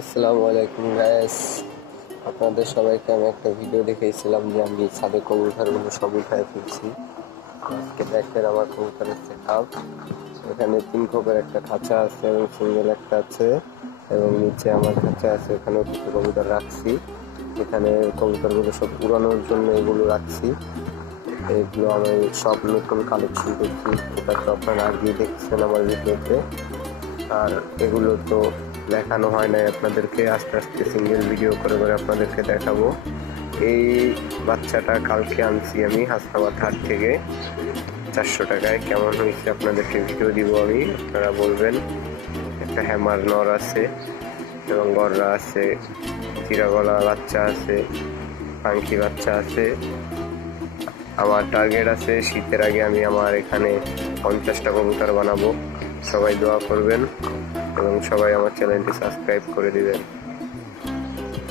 আসসালামু আলাইকুম গাইস, আপনাদের সবাইকে আমি একটা ভিডিও দেখিয়েছিলাম যে আমি ছাদে কবুতরগুলো সব উঠায় ফেলছি। আজকে দেখেন আমার কবুতরের সেট আপ। এখানে 3 খোপের একটা খাঁচা আছে এবং সিঙ্গেল একটা আছে, এবং নিচে আমার খাঁচা আছে, ওখানেও কিছু কবুতর রাখছি। এখানে কবুতরগুলো সব উড়ানোর জন্য এগুলো রাখছি। এগুলো আমি সব নতুন কালেকশন করছি, এটা তো আপনারা আগেই দেখছেন আমার ভিডিওতে। আর এগুলো তো দেখানো হয় নাই আপনাদেরকে, আস্তে আস্তে সিঙ্গেল ভিডিও করে করে আপনাদেরকে দেখাবো। এই বাচ্চাটা কালকে আনছি আমি হাসনাবাদ হাট থেকে 400 টাকায়। কেমন হয়েছে আপনাদেরকে ভিডিও দিব আমি, আপনারা বলবেন। একটা হ্যামার নর আছে এবং গররা আছে, চিরাগলা বাচ্চা আছে, পাঙ্কি বাচ্চা আছে। আমার টার্গেট আছে শীতের আগে আমি আমার এখানে 50টা কবুতর বানাবো। সবাই দোয়া করবেন এবং সবাই আমার চ্যানেলটি সাবস্ক্রাইব করে দিবেন।